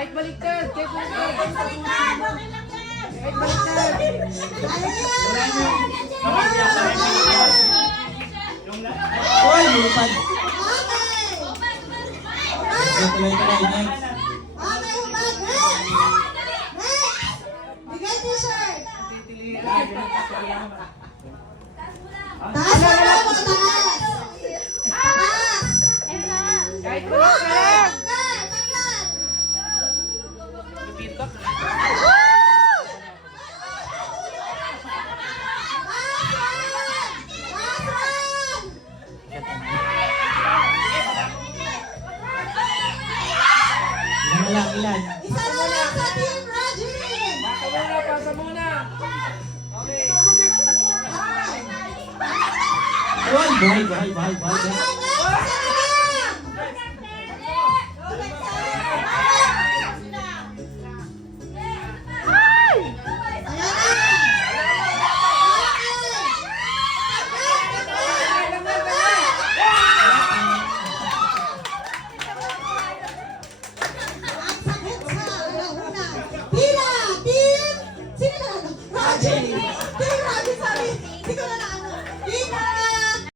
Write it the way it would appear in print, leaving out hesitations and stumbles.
Kahit baliktad. Kahit baliktad. Kahit baliktad. Wala niyo. Uy, lupad. Tuloy. Next. Bigay t-shirt. Ah, Taas mo na mo, taas. Taas. kahit baliktad. Tanggal. Dito. Ilan? Isa na lang sa Team Reggie. Pasa muna. Okay. Uy, buhay.